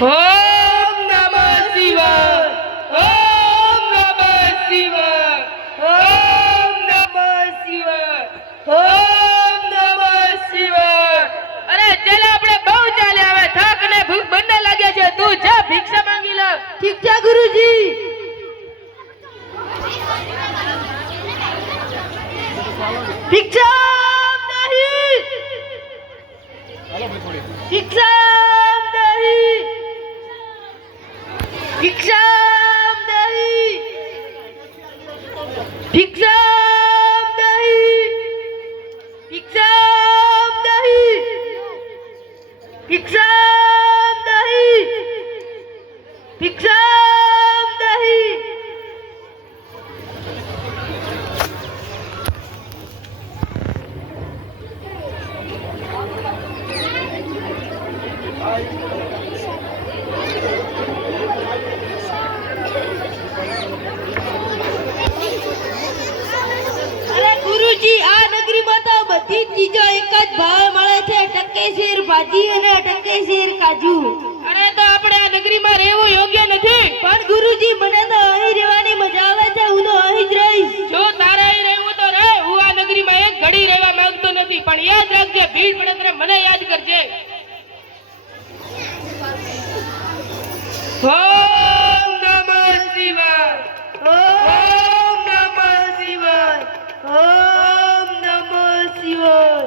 ઓમ નમઃ શિવાય, ઓમ નમઃ શિવાય, ઓમ નમઃ શિવાય, ઓમ નમઃ શિવાય. અરે ચાલ આપણે બહુ ચાલ્યા, હવે થાક અને ભૂખ બંને લાગ્યા છે. તું જા ભિક્ષા માંગી લે. ઠીક છે ગુરુજી. ભિક્ષા નહીં, ભિક્ષા નહીં, ભિક્ષા નહીં, ભિક્ષા નહીં, ભિક્ષા નહીં, ભિક્ષા નહીં, ભિક્ષા નહીં. અરે ગુરુજી, આ નગરીમાં તો બધી જ ચીજો એક જ ભાવે મળે છે, ટકેશેર ભાજી અને ટકેશેર કાજુ. અરે તો આપણે આ નગરીમાં રહેવું યોગ્ય નથી. પણ ગુરુજી, મને તો અહીં રહેવાની મજા આવે છે, હું તો અહીં જ રહીશ. જો તારે અહીં રહેવું તો રહે. હું આ નગરીમાં એક ઘડી રહેવા માંગતો નથી, પણ યાદ રાખજે, ભીડ પડે ત્યારે મને યાદ કરજે. ઓમ નમઃ શિવાય, ઓમ નમઃ શિવાય, ઓમ નમઃ શિવાય.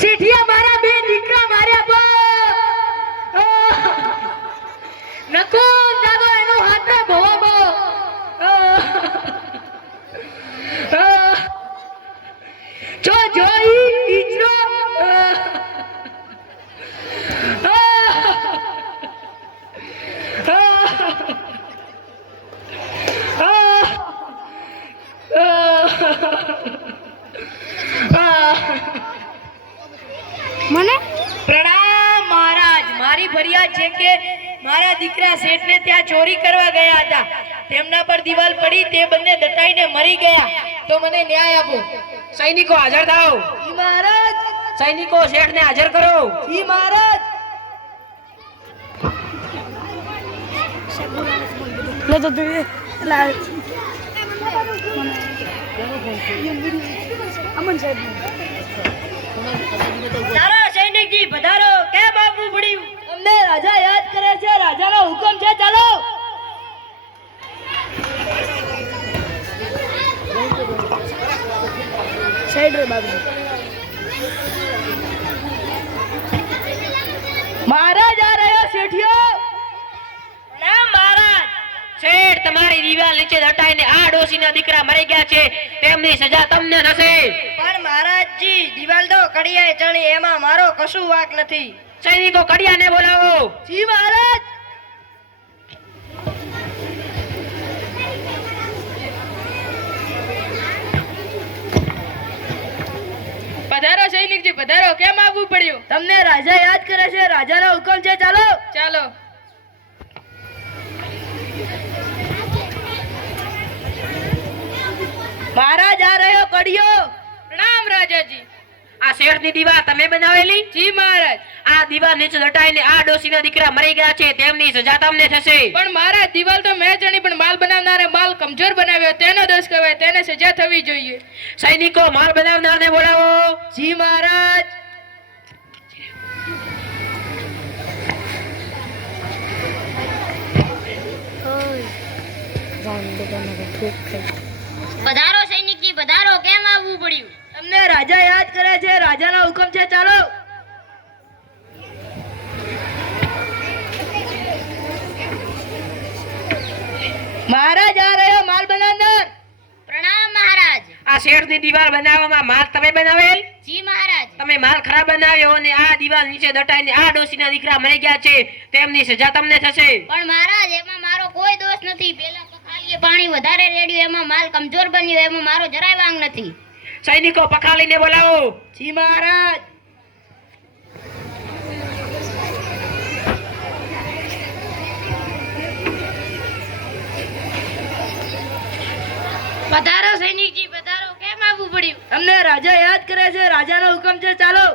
શેઠિયા, મારા બે દીકરા માર્યા નકો દાદો એનો હાથ ભોબો. જો જોઈ ઈચરો મને પ્રણામ મહારાજ. મારી ફરિયાદ છે કે મારા દીકરા શેઠને ત્યાં ચોરી કરવા ગયા હતા, તેમના પર દીવાલ પડી, તે બંને દટાઈને મરી ગયા. તો મને ન્યાય આપો. સૈનિકો હાજર થાઓ. જી મહારાજ. સૈનિકો શેઠને હાજર કરો. જી મહારાજ. લે તો તું અમન સાહેબ. તારો સૈનિકજી પધારો. કેમ આવવું પડ્યું? અમને રાજા યાદ કરે છે, રાજાનો હુકમ છે, ચાલો. મહારાજ આ રહ્યો શેઠિયો. ના મહારાજ, શેઠ તમારી દીવાલ નીચે દટાઈને આ ડોશીના દીકરા મરી ગયા છે, તેમની સજા તમને થશે. પણ મહારાજજી, દિવાલ તો કડિયાએ ચણી, એમાં મારો કશું વાંક નથી. સૈનિકો કડિયાને બોલાવો. જી મહારાજ. પધારો સૈનિકજી, પધારો. કેમ આવવું પડ્યું? તમને રાજા યાદ કરે છે, રાજાનો હુકમ છે, ચાલો. ચાલો. મહારાજ આ રહ્યો કડિયો. પ્રણામ રાજાજી. આ શેઠની દીવા તમે બનાવેલી? જી મહારાજ. આ દીવા નીચે દટાઈને આ ડોશીના દીકરા મરી ગયા છે, તેમની સજા તમને થશે. પણ મહારાજ દિવાલ તો મેં જાણી, પણ માલ બનાવનારે માલ કમજોર બનાવ્યો, તેનો દોષ કહેવાય, તેને સજા થવી જોઈએ. સૈનિકો માલ બનાવનારને બોલાવો. જી મહારાજ. પધારો સૈનિકજી પધારો. કેમ આવવું પડ્યું? તમને રાજા યાદ કરે છે, રાજાનો હુકમ છે, ચાલો. મહારાજ આ રહ્યો માલ બનાવનાર. પ્રણામ મહારાજ. આ શેઠની દીવાલ બનાવવામાં માલ તમે બનાવેલ? જી મહારાજ. તમે માલ ખરાબ બનાવ્યો અને આ દીવાલ નીચે દટાઈને આ ડોશીના દીકરા મરી ગયા છે, તેમની સજા તમને થશે. પણ મહારાજ એમાં મારો કોઈ દોષ નથી. પેલા પખાલીએ પાણી વધારે રેડ્યું, એમાં માલ કમજોર બન્યો, એમાં મારો જરાય વાંક નથી. સૈનિકો પખાલીને બોલાવો. જી મહારાજ. પધારો સૈનિકજી પધારો. કેમ આવવું પડ્યું? તમને રાજા યાદ કરે છે, રાજાનો હુકમ છે, ચાલો.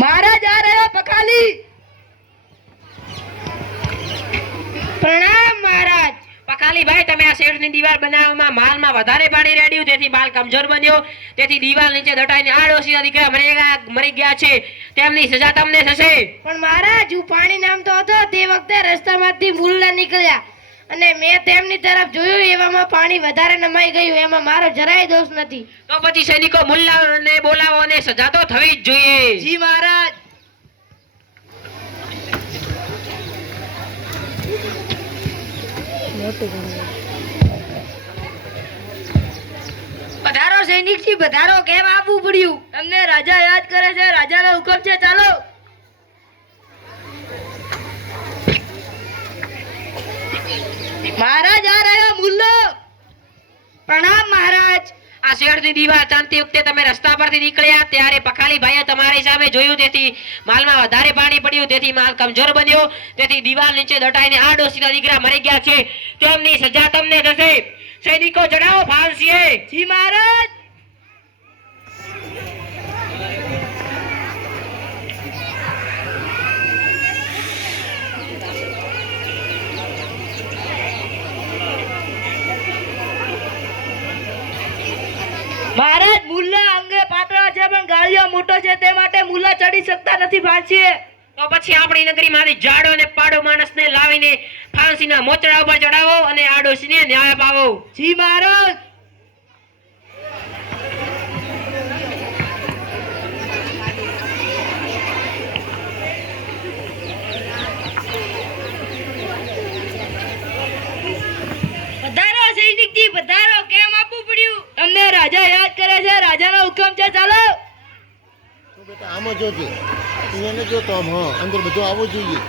મહારાજ આ રહ્યો પખાલી. પ્રણામ મહારાજ. પખાલી ભાઈ, તમે આ શેઠની દીવાલ બનાવવામાં માલમાં વધારે પાણી રેડ્યું, તેથી માલ કમજોર બન્યો, તેથી દીવાલ નીચે દટાઈને આ ડોશીના દીકરા મરી ગયા છે, તેમની સજા તમને થશે. પણ મહારાજ હું પાણી નામતો હતો, તે વખતે રસ્તામાંથી મૂલના નીકળ્યા અને મેં તેમની તરફ જોયું, એવામાં પાણી વધારે નમાઈ ગયું, એમાં મારો જરાય દોષ નથી. તો પછી સૈનિકો મુલ્લાને બોલાવો અને સજા તો થવી જ જોઈએ. જી મહારાજ. પધારો સૈનિકજી પધારો. કેમ આવવું પડ્યું? તમને રાજા યાદ કરે છે, રાજાનો હુકમ છે, ચાલો. મહારાજ આ રહ્યો મુલ્લો. પ્રણામ મહારાજ. આ શેઠની દીવાલ ચાંદતી વખતે તમે રસ્તા પરથી નીકળ્યા ત્યારે પખાલી ભાઈએ તમારી સામે જોયું, તેથી માલમાં વધારે પાણી પડ્યું, તેથી માલ કમજોર બન્યો, તેથી દીવાલ નીચે દટાઈને આ ડોશીના દીકરા મરી ગયા છે, તેમની સજા તમને થશે. સૈનિકો જણાવો ફાંસીએ. જી મહારાજ. મહારાજ મુલ્લા અંગે પાતળા છે, પણ ગાળિયો મોટો છે, તે માટે મુલ્લા ચડી શકતા નથી ફાંસીએ. તો પછી આપણી નગરીમાંથી જાડો અને પાડો માણસને લાવીને ફાંસીના મોચડા ઉપર ચડાવો અને આ ડોશીને ન્યાય અપાવો. જી મહારાજ. પધારો સૈનિકજી પધારો. કેમ આવવું પડ્યું? તમને રાજા યાદ કરે છે, રાજાનો હુકમ છે, ચાલો. તો બેટા આમાં જોજે, અહીંયા ને જોતો આમ. હા, અંદર બધું આવવું જોઈએ.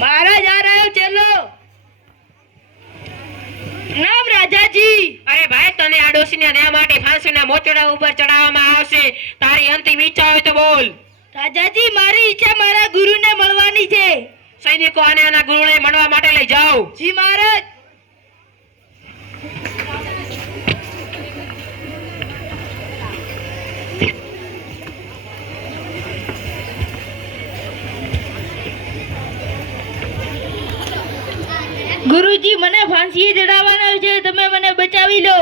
મહારાજ આ રહ્યો ચેલો. પ્રણામ રાજાજી. અરે ભાઈ, તને આ ડોશીને ન્યાય માટે ફાંસીના મોચડા ઉપર ચડાવવામાં આવશે. તારી અંતિમ ઈચ્છા હોય તો બોલ. રાજાજી મારી ઈચ્છા મારા ગુરુને મળવાની છે. સૈનિકો આને આના ગુરુને મળવા માટે લઈ જાઓ. જી મહારાજ. ગુરુજી મને ફાંસીએ ચડાવવાના છે, તમે મને બચાવી લો.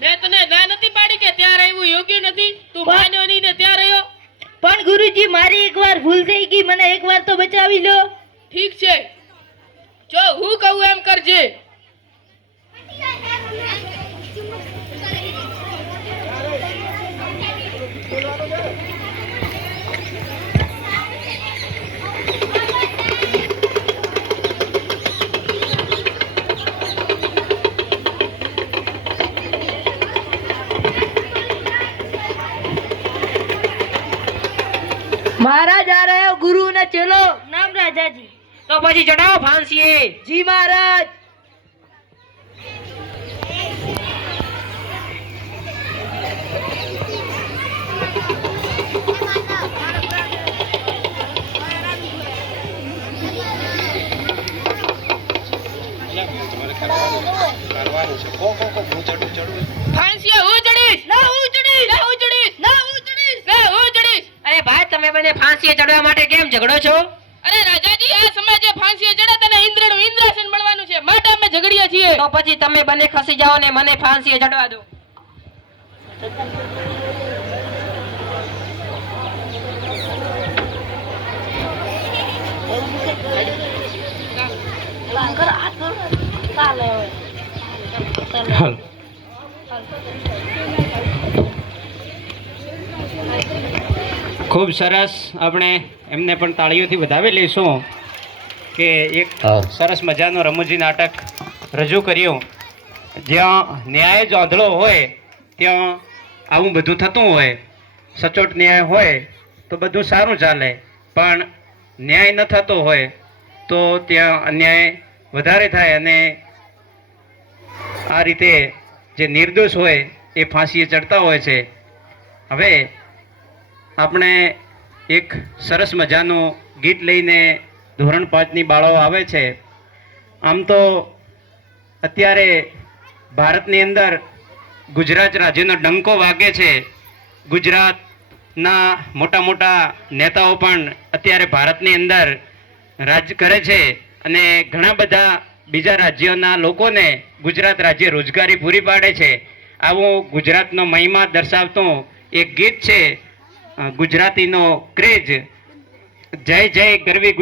મેં તને ના નથી પાડી કે ત્યાં રહેવું યોગ્ય નથી? તું પણ- માન્યો નહીં ને ત્યાં રહ્યો. પણ ગુરુજી મારી એકવાર ભૂલ થઈ ગઈ, મને એકવાર તો બચાવી લો. ઠીક છે, જો હું કહું એમ કરજે. મહારાજ આ રહ્યો ગુરુ ને ચેલો. નામ રાજાજી. તો પછી ચડાવો ફાંસીએ. જી મહારાજ. બંને ફાંસીએ ચડવા માટે કેમ ઝઘડો છો? અરે રાજાજી, આ સમાજે ફાંસીએ ચડે તેને ઇન્દ્રનું ઇન્દ્રાસન મળવાનું છે, માટે અમે ઝઘડિયા છીએ. તો પછી તમે બંને ખસી જાઓ ને મને ફાંસીએ ચડવા દો. ખૂબ સરસ. આપણે એમને પણ તાળીઓથી વધાવી લઈશું કે એક સરસ મજાનું રમૂજી નાટક રજૂ કર્યું. જ્યાં ન્યાય જ આંધળો હોય ત્યાં આવું બધું થતું હોય. સચોટ ન્યાય હોય તો બધું સારું ચાલે, પણ ન્યાય ન થતો હોય તો ત્યાં અન્યાય વધારે થાય અને આ રીતે જે નિર્દોષ હોય એ ફાંસીએ ચડતા હોય છે. હવે આપણે એક સરસ મજાનું ગીત લઈને ધોરણ 5ની બાળાઓ આવે છે. આમ તો અત્યારે ભારતની અંદર ગુજરાત રાજ્યનો ડંકો વાગે છે. ગુજરાતના મોટા મોટા નેતાઓ પણ અત્યારે ભારતની અંદર રાજ કરે છે અને ઘણા બધા બીજા રાજ્યોના લોકોને ગુજરાત રાજ્ય રોજગારી પૂરી પાડે છે. આવું ગુજરાતનો મહિમા દર્શાવતું એક ગીત છે ગુજરાતીનો ક્રેઝ. જય જય ગરવી